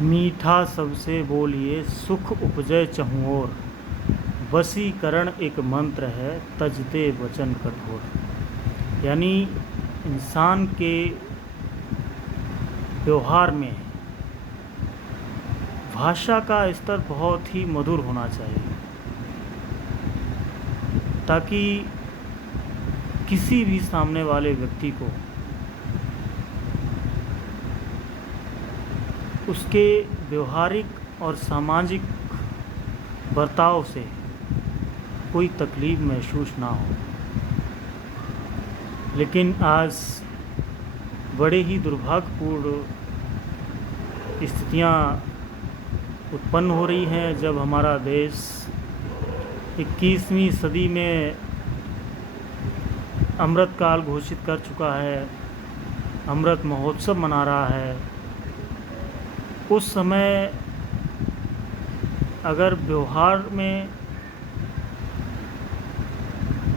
मीठा सबसे बोलिए सुख उपजै चहुँ ओर, वशीकरण एक मंत्र है तजते वचन कठोर। यानी इंसान के व्यवहार में भाषा का स्तर बहुत ही मधुर होना चाहिए, ताकि किसी भी सामने वाले व्यक्ति को उसके व्यवहारिक और सामाजिक बर्ताव से कोई तकलीफ़ महसूस ना हो। लेकिन आज बड़े ही दुर्भाग्यपूर्ण स्थितियां उत्पन्न हो रही हैं, जब हमारा देश 21वीं सदी में अमृत काल घोषित कर चुका है, अमृत महोत्सव मना रहा है। उस समय अगर व्यवहार में,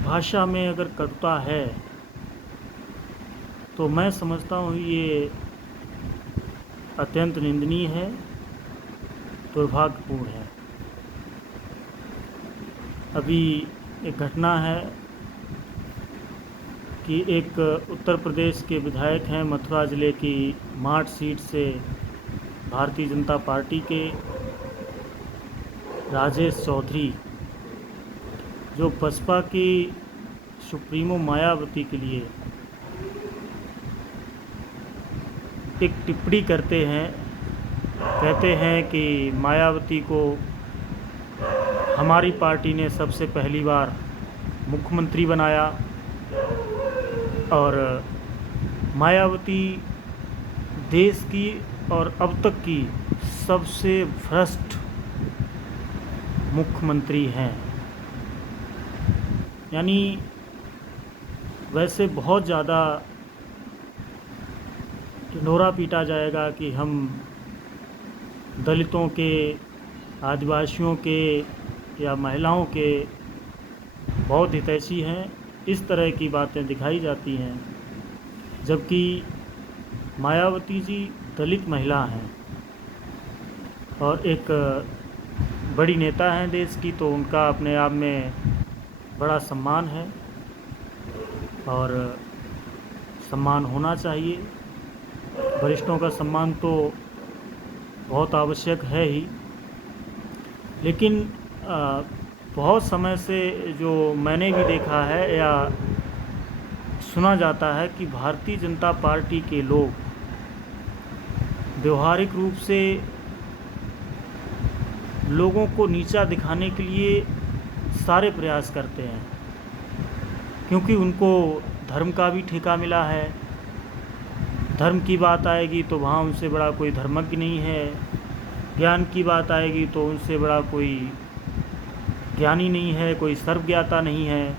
भाषा में अगर कटुता है, तो मैं समझता हूँ ये अत्यंत निंदनीय है, दुर्भाग्यपूर्ण है। अभी एक घटना है कि एक उत्तर प्रदेश के विधायक हैं, मथुरा ज़िले की माठ सीट से भारतीय जनता पार्टी के राजेश चौधरी, जो बसपा की सुप्रीमो मायावती के लिए एक टिप्पणी करते हैं, कहते हैं कि मायावती को हमारी पार्टी ने सबसे पहली बार मुख्यमंत्री बनाया और मायावती देश की और अब तक की सबसे भ्रष्ट मुख्यमंत्री हैं। यानी वैसे बहुत ज़्यादा ढिंढोरा पीटा जाएगा कि हम दलितों के, आदिवासियों के या महिलाओं के बहुत हितैषी हैं, इस तरह की बातें दिखाई जाती हैं। जबकि मायावती जी दलित महिला हैं और एक बड़ी नेता हैं देश की, तो उनका अपने आप में बड़ा सम्मान है और सम्मान होना चाहिए। वरिष्ठों का सम्मान तो बहुत आवश्यक है ही, लेकिन बहुत समय से जो मैंने भी देखा है या सुना जाता है कि भारतीय जनता पार्टी के लोग व्यवहारिक रूप से लोगों को नीचा दिखाने के लिए सारे प्रयास करते हैं, क्योंकि उनको धर्म का भी ठेका मिला है। धर्म की बात आएगी तो वहाँ उनसे बड़ा कोई धर्मज्ञ नहीं है, ज्ञान की बात आएगी तो उनसे बड़ा कोई ज्ञानी नहीं है, कोई सर्वज्ञाता नहीं है।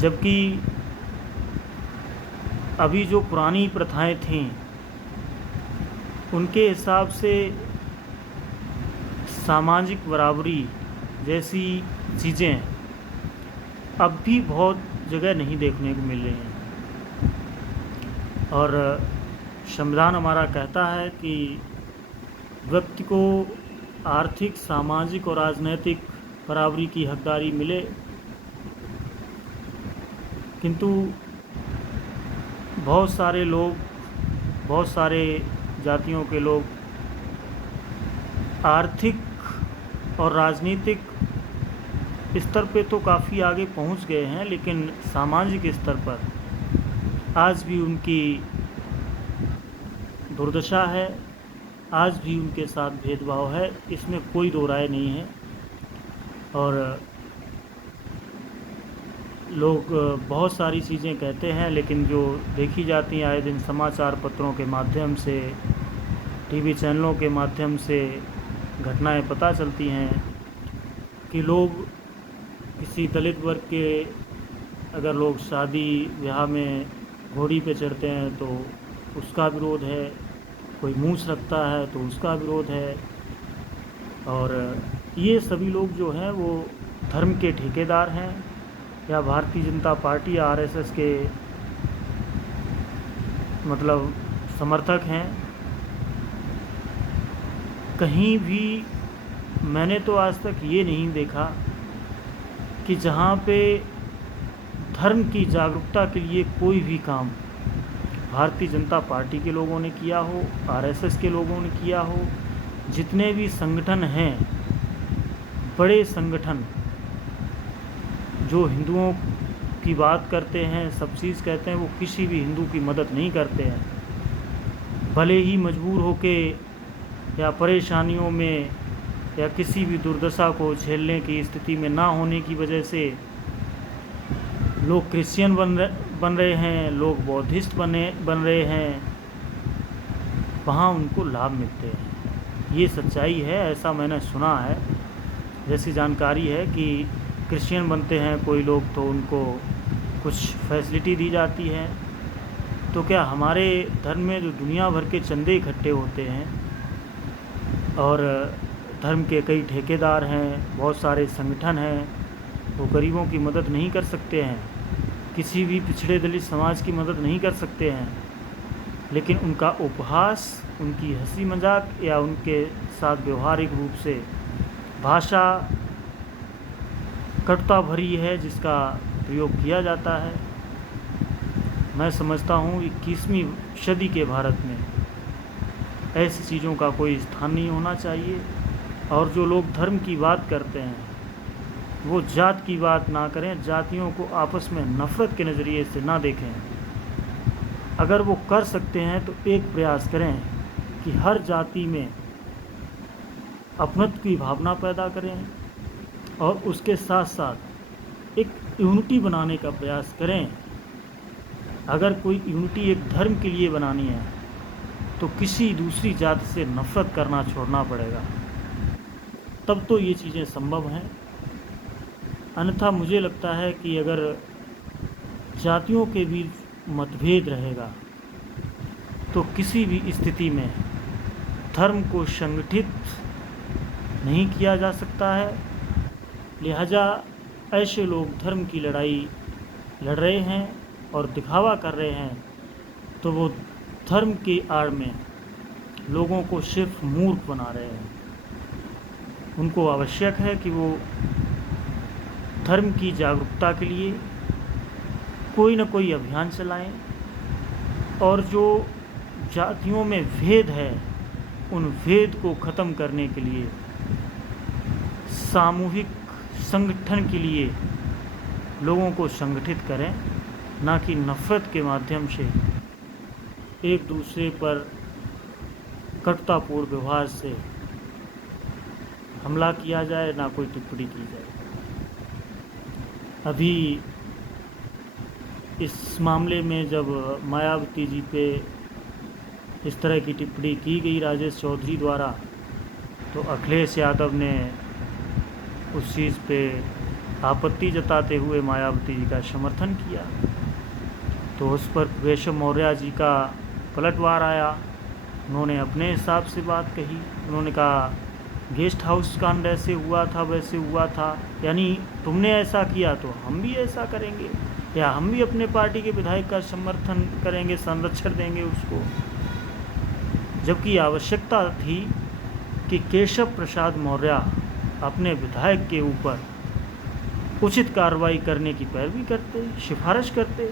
जबकि अभी जो पुरानी प्रथाएं थीं, उनके हिसाब से सामाजिक बराबरी जैसी चीज़ें अब भी बहुत जगह नहीं देखने को मिल रही हैं। और संविधान हमारा कहता है कि व्यक्ति को आर्थिक, सामाजिक और राजनैतिक बराबरी की हकदारी मिले, किंतु बहुत सारे लोग, बहुत सारे जातियों के लोग आर्थिक और राजनीतिक स्तर पे तो काफ़ी आगे पहुंच गए हैं, लेकिन सामाजिक स्तर पर आज भी उनकी दुर्दशा है, आज भी उनके साथ भेदभाव है, इसमें कोई दो राय नहीं है। और लोग बहुत सारी चीज़ें कहते हैं, लेकिन जो देखी जाती हैं आए दिन समाचार पत्रों के माध्यम से, टीवी चैनलों के माध्यम से घटनाएं पता चलती हैं कि लोग, किसी दलित वर्ग के अगर लोग शादी ब्याह में घोड़ी पे चढ़ते हैं तो उसका विरोध है, कोई मूंछ रखता है तो उसका विरोध है। और ये सभी लोग जो हैं वो धर्म के ठेकेदार हैं या भारतीय जनता पार्टी आरएसएस के मतलब समर्थक हैं। कहीं भी मैंने तो आज तक ये नहीं देखा कि जहाँ पे धर्म की जागरूकता के लिए कोई भी काम भारतीय जनता पार्टी के लोगों ने किया हो, आरएसएस के लोगों ने किया हो, जितने भी संगठन हैं, बड़े संगठन जो हिंदुओं की बात करते हैं, सब चीज़ कहते हैं, वो किसी भी हिंदू की मदद नहीं करते हैं। भले ही मजबूर होके या परेशानियों में या किसी भी दुर्दशा को झेलने की स्थिति में ना होने की वजह से लोग क्रिश्चियन बन रहे हैं, लोग बौद्धिस्ट बन रहे हैं, वहाँ उनको लाभ मिलते हैं। ये सच्चाई है, ऐसा मैंने सुना है। जैसी जानकारी है कि क्रिश्चियन बनते हैं कोई लोग तो उनको कुछ फैसिलिटी दी जाती है। तो क्या हमारे धर्म में जो दुनिया भर के चंदे इकट्ठे होते हैं और धर्म के कई ठेकेदार हैं, बहुत सारे संगठन हैं, वो गरीबों की मदद नहीं कर सकते हैं, किसी भी पिछड़े दलित समाज की मदद नहीं कर सकते हैं, लेकिन उनका उपहास, उनकी हंसी मजाक या उनके साथ व्यवहारिक रूप से भाषा कटुता भरी है जिसका प्रयोग किया जाता है। मैं समझता हूँ 21वीं सदी के भारत में ऐसी चीज़ों का कोई स्थान नहीं होना चाहिए। और जो लोग धर्म की बात करते हैं वो जात की बात ना करें, जातियों को आपस में नफ़रत के नज़रिए से ना देखें। अगर वो कर सकते हैं तो एक प्रयास करें कि हर जाति में अपनत्व की भावना पैदा करें और उसके साथ साथ एक यूनिटी बनाने का प्रयास करें। अगर कोई यूनिटी एक धर्म के लिए बनानी है तो किसी दूसरी जाति से नफ़रत करना छोड़ना पड़ेगा, तब तो ये चीज़ें संभव हैं। अन्यथा मुझे लगता है कि अगर जातियों के बीच मतभेद रहेगा तो किसी भी स्थिति में धर्म को संगठित नहीं किया जा सकता है। लिहाजा ऐसे लोग धर्म की लड़ाई लड़ रहे हैं और दिखावा कर रहे हैं तो वो धर्म की आड़ में लोगों को सिर्फ मूर्ख बना रहे हैं। उनको आवश्यक है कि वो धर्म की जागरूकता के लिए कोई न कोई अभियान चलाएं और जो जातियों में भेद है उन भेद को ख़त्म करने के लिए सामूहिक संगठन के लिए लोगों को संगठित करें, ना कि नफ़रत के माध्यम से एक दूसरे पर कटुतापूर्ण व्यवहार से हमला किया जाए, ना कोई टिप्पणी की जाए। अभी इस मामले में जब मायावती जी पे इस तरह की टिप्पणी की गई राजेश चौधरी द्वारा, तो अखिलेश यादव ने उस चीज़ पे आपत्ति जताते हुए मायावती जी का समर्थन किया। तो उस पर केशव मौर्य जी का पलटवार आया। उन्होंने अपने हिसाब से बात कही। उन्होंने कहा गेस्ट हाउस कांड ऐसे हुआ था, वैसे हुआ था, यानी तुमने ऐसा किया तो हम भी ऐसा करेंगे, या हम भी अपने पार्टी के विधायक का समर्थन करेंगे, संरक्षण देंगे उसको। जबकि आवश्यकता थी कि केशव प्रसाद मौर्य अपने विधायक के ऊपर उचित कार्रवाई करने की पैरवी करते, सिफारिश करते,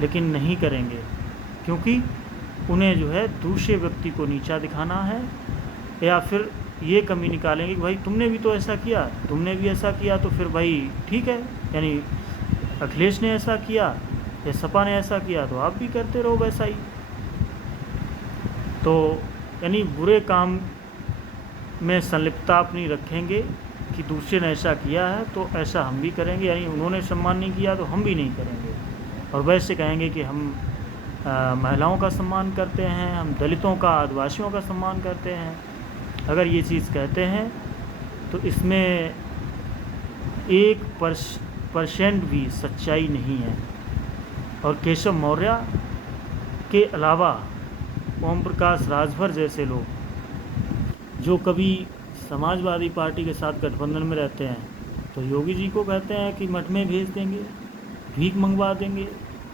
लेकिन नहीं करेंगे क्योंकि उन्हें जो है दूसरे व्यक्ति को नीचा दिखाना है, या फिर ये कमी निकालेंगे कि भाई तुमने भी तो ऐसा किया, तुमने भी ऐसा किया तो फिर भाई ठीक है, यानी अखिलेश ने ऐसा किया या सपा ने ऐसा किया तो आप भी करते रहो वैसा ही। तो यानी बुरे काम में संलिप्तता अपनी रखेंगे कि दूसरे ने ऐसा किया है तो ऐसा हम भी करेंगे, यानी उन्होंने सम्मान नहीं किया तो हम भी नहीं करेंगे। और वैसे कहेंगे कि हम महिलाओं का सम्मान करते हैं, हम दलितों का, आदिवासियों का सम्मान करते हैं। अगर ये चीज़ कहते हैं तो इसमें 1% भी सच्चाई नहीं है। और केशव मौर्य के अलावा ओम प्रकाश राजभर जैसे लोग जो कभी समाजवादी पार्टी के साथ गठबंधन में रहते हैं तो योगी जी को कहते हैं कि मठ में भेज देंगे, भीख मंगवा देंगे,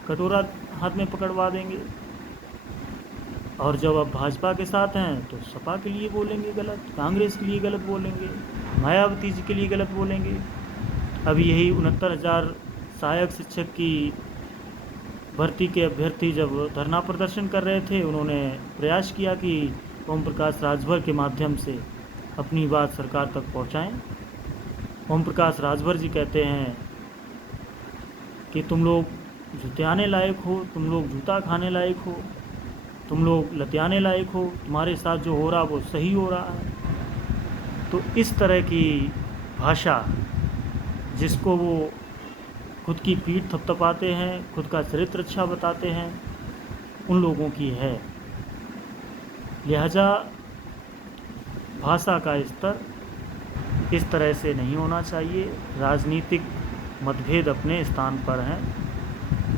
कटोरा हाथ में पकड़वा देंगे। और जब आप भाजपा के साथ हैं तो सपा के लिए बोलेंगे गलत, कांग्रेस के लिए गलत बोलेंगे, मायावती जी के लिए गलत बोलेंगे। अभी यही 69,000 सहायक शिक्षक की भर्ती के अभ्यर्थी जब धरना प्रदर्शन कर रहे थे, उन्होंने प्रयास किया कि ओम प्रकाश राजभर के माध्यम से अपनी बात सरकार तक पहुंचाएं। ओम प्रकाश राजभर जी कहते हैं कि तुम लोग जुतियाने लायक हो, तुम लोग जूता खाने लायक हो, तुम लोग लतियाने लायक हो, तुम्हारे साथ जो हो रहा वो सही हो रहा है। तो इस तरह की भाषा जिसको वो खुद की पीठ थपथपाते हैं, खुद का चरित्र अच्छा बताते हैं, उन लोगों की है। लिहाजा भाषा का स्तर इस तरह से नहीं होना चाहिए। राजनीतिक मतभेद अपने स्थान पर हैं।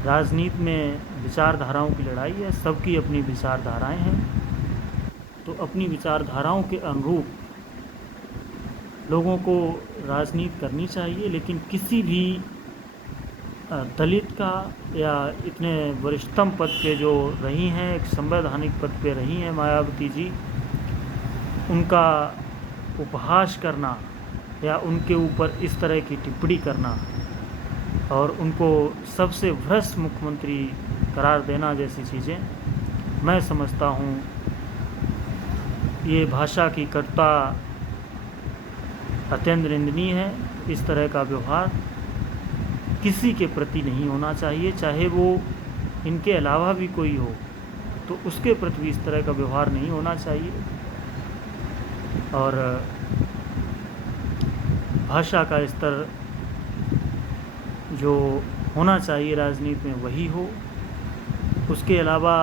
राजनीति में विचारधाराओं की लड़ाई है, सबकी अपनी विचारधाराएं हैं, तो अपनी विचारधाराओं के अनुरूप लोगों को राजनीति करनी चाहिए। लेकिन किसी भी दलित का या इतने वरिष्ठतम पद पे जो रही हैं, एक संवैधानिक पद पे रही हैं मायावती जी, उनका उपहास करना या उनके ऊपर इस तरह की टिप्पणी करना और उनको सबसे भ्रष्ट मुख्यमंत्री करार देना जैसी चीज़ें, मैं समझता हूँ ये भाषा की कटुता अत्यंत निंदनीय है। इस तरह का व्यवहार किसी के प्रति नहीं होना चाहिए, चाहे वो इनके अलावा भी कोई हो, तो उसके प्रति भी इस तरह का व्यवहार नहीं होना चाहिए। और भाषा का स्तर जो होना चाहिए राजनीति में वही हो। उसके अलावा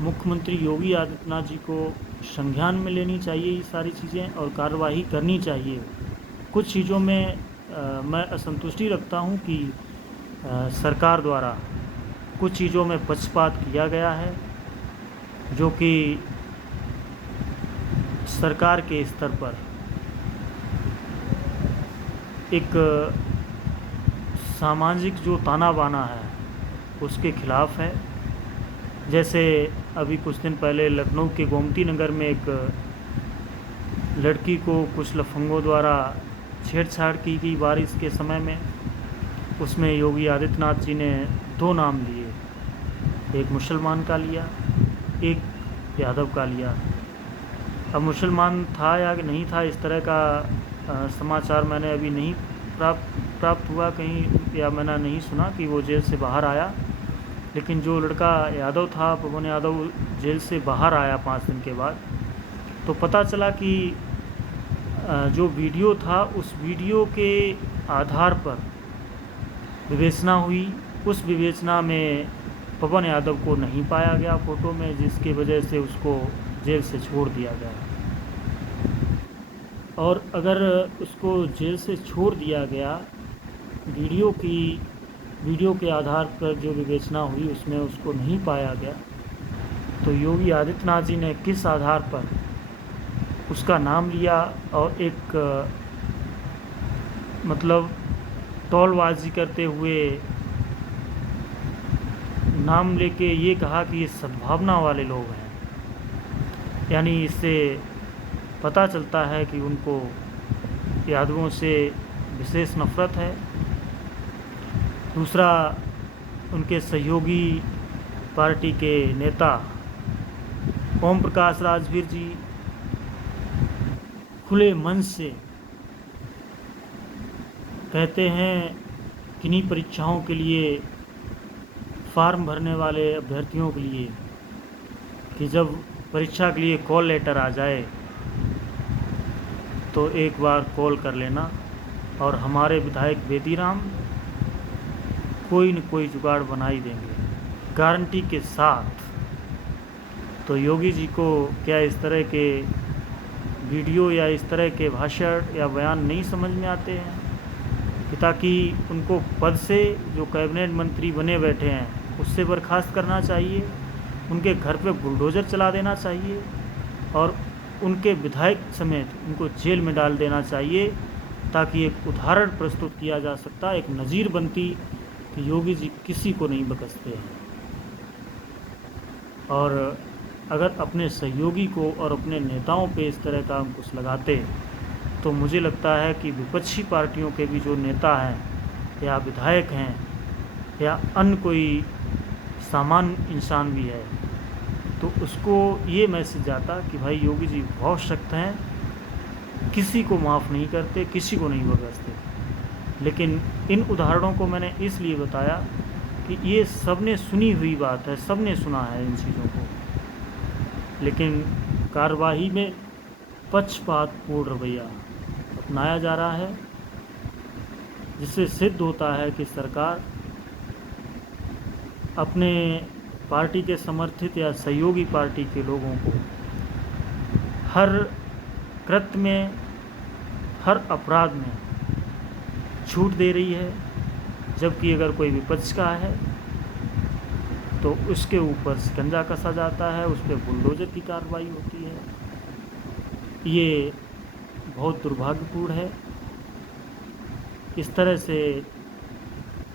मुख्यमंत्री योगी आदित्यनाथ जी को संज्ञान में लेनी चाहिए ये सारी चीज़ें और कार्रवाई करनी चाहिए। कुछ चीज़ों में मैं असंतुष्टि रखता हूँ कि सरकार द्वारा कुछ चीज़ों में पक्षपात किया गया है, जो कि सरकार के स्तर पर एक सामाजिक जो ताना बाना है उसके खिलाफ है। जैसे अभी कुछ दिन पहले लखनऊ के गोमती नगर में एक लड़की को कुछ लफंगों द्वारा छेड़छाड़ की गई बारिश के समय में। उसमें योगी आदित्यनाथ जी ने 2 नाम लिए, एक मुसलमान का लिया, एक यादव का लिया। अब मुसलमान था या नहीं था, इस तरह का समाचार मैंने अभी नहीं प्राप्त हुआ कहीं, या मैंने नहीं सुना कि वो जेल से बाहर आया। लेकिन जो लड़का यादव था, पवन यादव, जेल से बाहर आया 5 दिन के बाद, तो पता चला कि जो वीडियो था उस वीडियो के आधार पर विवेचना हुई। उस विवेचना में पवन यादव को नहीं पाया गया फ़ोटो में, जिसकी वजह से उसको जेल से छोड़ दिया गया। और अगर उसको जेल से छोड़ दिया गया, वीडियो के आधार पर जो विवेचना हुई उसमें उसको नहीं पाया गया, तो योगी आदित्यनाथ जी ने किस आधार पर उसका नाम लिया और एक मतलब तौलबाजी करते हुए नाम लेके ये कहा कि ये सद्भावना वाले लोग हैं। यानी इससे पता चलता है कि उनको यादवों से विशेष नफ़रत है। दूसरा, उनके सहयोगी पार्टी के नेता ओम प्रकाश राजभर जी खुले मन से कहते हैं किन्हीं परीक्षाओं के लिए फार्म भरने वाले अभ्यर्थियों के लिए कि जब परीक्षा के लिए कॉल लेटर आ जाए तो एक बार कॉल कर लेना, और हमारे विधायक बेदीराम कोई न कोई जुगाड़ बना ही देंगे गारंटी के साथ। तो योगी जी को क्या इस तरह के वीडियो या इस तरह के भाषण या बयान नहीं समझ में आते हैं कि ताकि उनको पद से जो कैबिनेट मंत्री बने बैठे हैं उससे बर्खास्त करना चाहिए, उनके घर पे बुलडोज़र चला देना चाहिए और उनके विधायक समेत उनको जेल में डाल देना चाहिए, ताकि एक उदाहरण प्रस्तुत किया जा सकता, एक नज़ीर बनती कि योगी जी किसी को नहीं बख्शते हैं। और अगर अपने सहयोगी को और अपने नेताओं पे इस तरह का अंकुश लगाते तो मुझे लगता है कि विपक्षी पार्टियों के भी जो नेता हैं या विधायक हैं या अन्य कोई सामान्य इंसान भी है तो उसको ये मैसेज आता कि भाई योगी जी बहुत सख्त हैं, किसी को माफ़ नहीं करते, किसी को नहीं बख्शते। लेकिन इन उदाहरणों को मैंने इसलिए बताया कि ये सबने सुनी हुई बात है, सबने सुना है इन चीज़ों को, लेकिन कार्यवाही में पक्षपातपूर्ण रवैया अपनाया जा रहा है, जिससे सिद्ध होता है कि सरकार अपने पार्टी के समर्थित या सहयोगी पार्टी के लोगों को हर कृत्य में, हर अपराध में छूट दे रही है, जबकि अगर कोई विपक्ष का है तो उसके ऊपर शिकंजा कसा जाता है, उस पर बुलडोजर की कार्रवाई होती है। ये बहुत दुर्भाग्यपूर्ण है। इस तरह से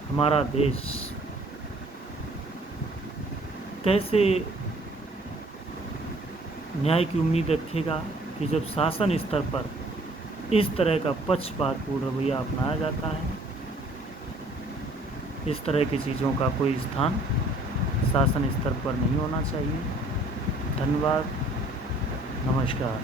हमारा देश कैसे न्याय की उम्मीद रखेगा कि जब शासन स्तर पर इस तरह का पक्षपातपूर्ण रवैया अपनाया जाता है। इस तरह की चीज़ों का कोई स्थान शासन स्तर पर नहीं होना चाहिए। धन्यवाद, नमस्कार।